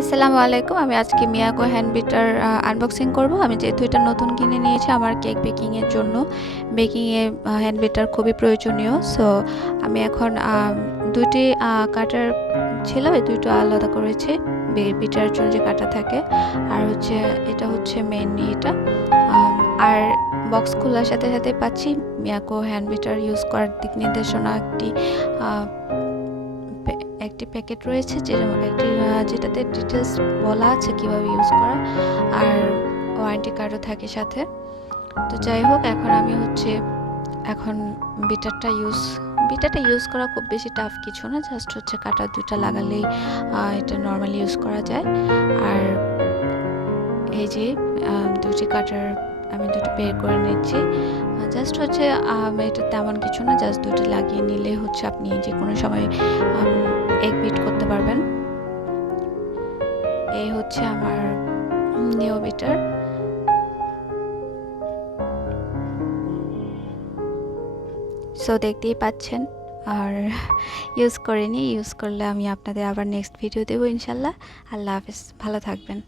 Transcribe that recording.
আসসালামু আলাইকুম। আমি আজকে মিয়াকো হ্যান্ড বিটার আনবক্সিং করব। আমি যেহেতু এটা নতুন কিনে নিয়েছি আমার কেক বেকিং এর জন্য, বেকিং এ হ্যান্ড বিটার খুবই প্রয়োজনীয়। সো আমি এখন দুইটি কাটার ছিল, এই দুটো আলাদা করেছি। বিটার জন্য যে কাটা থাকে, আর হচ্ছে এটা হচ্ছে মেইনলি এটা। আর বক্স খোলার সাথে সাথে পাচ্ছি মিয়াকো হ্যান্ড বিটার ইউজ করার দিক নির্দেশনা একটি প্যাকেট রয়েছে, যেটাতে ডিটেলস বলা আছে কিভাবে ইউজ করা, আর ওয়ারেন্টি কার্ডও থাকে সাথে। তো যাই হোক, এখন বিটারটা ইউজ করা খুব বেশি টাফ কিছু না, জাস্ট হচ্ছে কাটা দুটা লাগালেই এটা নর্মালি ইউজ করা যায়। আর এই যে দুটি কাটার আমি দুটো বের করে নিচ্ছি। জাস্ট হচ্ছে এটা তেমন কিছু না, জাস্ট দুটো লাগিয়ে নিলে হচ্ছে আপনি যে কোনো সময় এগ বিট করতে পারবেন। এই হচ্ছে আমার নিও বিটার। সো দেখতেই পাচ্ছেন, আর ইউজ করলে আমি আপনাদের আবার নেক্সট ভিডিও দেবো ইনশাল্লাহ। আল্লাহ হাফেজ, ভালো থাকবেন।